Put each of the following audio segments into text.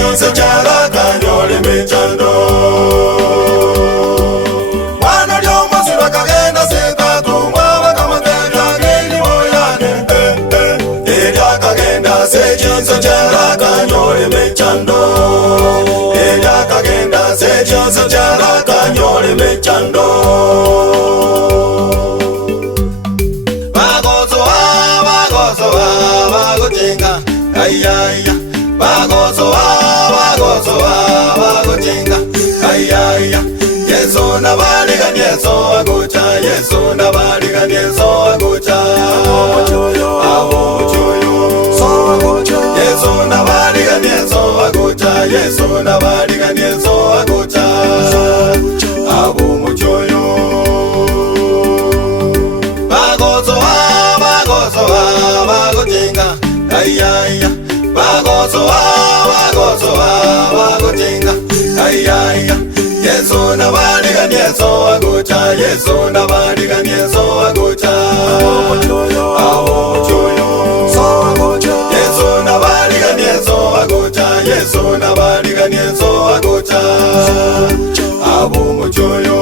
chinse chala kanyole mechando wana lyomo sura kagenda setatu mwa kama tega geli boyane elia kagenda se chinse chala kanyole mechando elia kagenda se chinse chala kanyole mechando bagotinga ayaya bagozo bagotinga ayaya yeso na baliga yeso agocha yeso na baliga yeso agocha abo choyo so agocha yeso na baliga yeso agocha yeso na baliga yeso agocha abo mochoyo bagozo bagotinga ayaya bagozo bagotinga ayaya yeso na baliga yeso agocha yeso na baliga yeso agocha abo choyo so agocha yeso na baliga yeso agocha yeso na baliga yeso agocha abo mochoyo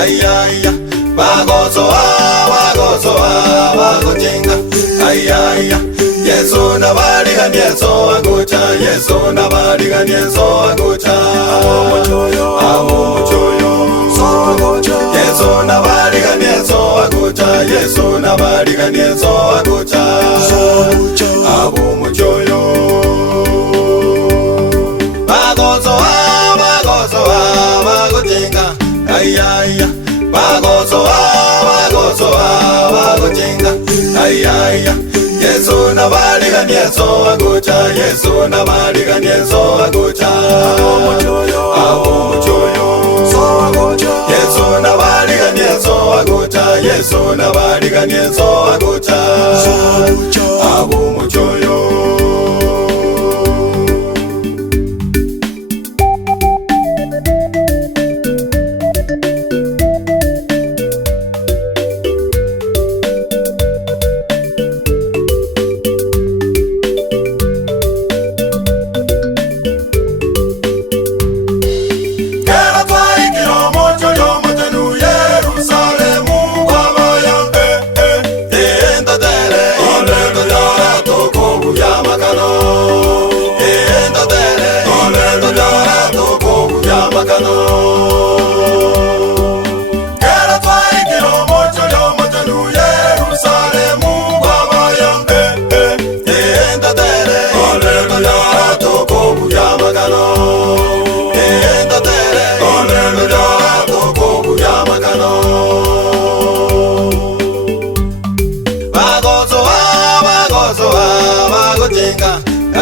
ayaya bagozo bagotinga ayaya yeso na baliga yeso agocha yeso na baliga yeso agocha abo choyo so agocha yeso na baliga yeso agocha yeso na baliga yeso agocha abo mochoyo bagozo bagotinga ayaya bagozo bagotinga ayaya yeso na baliga yeso agocha yeso na baliga yeso agocha abo choyo so agocha yeso na baliga yeso agocha yeso na baliga yeso agocha abo mochoyo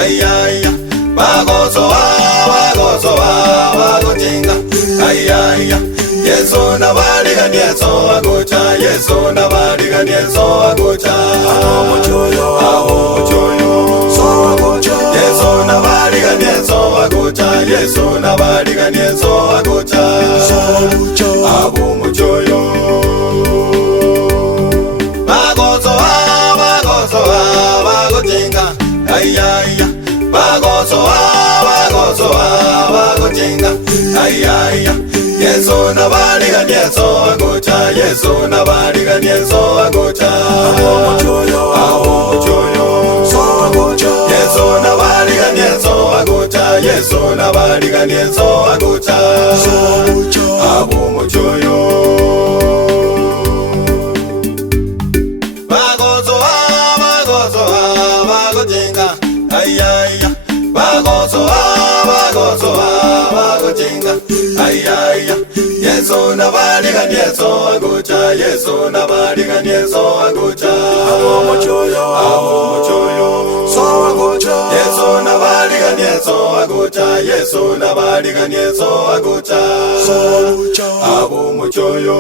ayaya bagozo bagotinga ayaya yeso na baliga yeso agocha yeso na baliga yeso agocha abo choyo so agocha yeso na baliga yeso agocha yeso na baliga yeso agocha abo mochoyo bagozo bagotinga ayaya bagozo bagotinga ayaya yeso na baliga yeso agocha yeso na baliga yeso agocha abo choyo so agocha yeso na baliga yeso agocha Yesu nabaliganyeso agocha abo muchoyo bagozo bagojenga ayaya bagozo bagojenga ayaya Yesu nabaliganyeso agocha Yesu nabaliganyeso agocha abo muchoyo so agocha Yesu nabaliganyeso agocha Yesu nabaliganyeso agocha abo muchoyo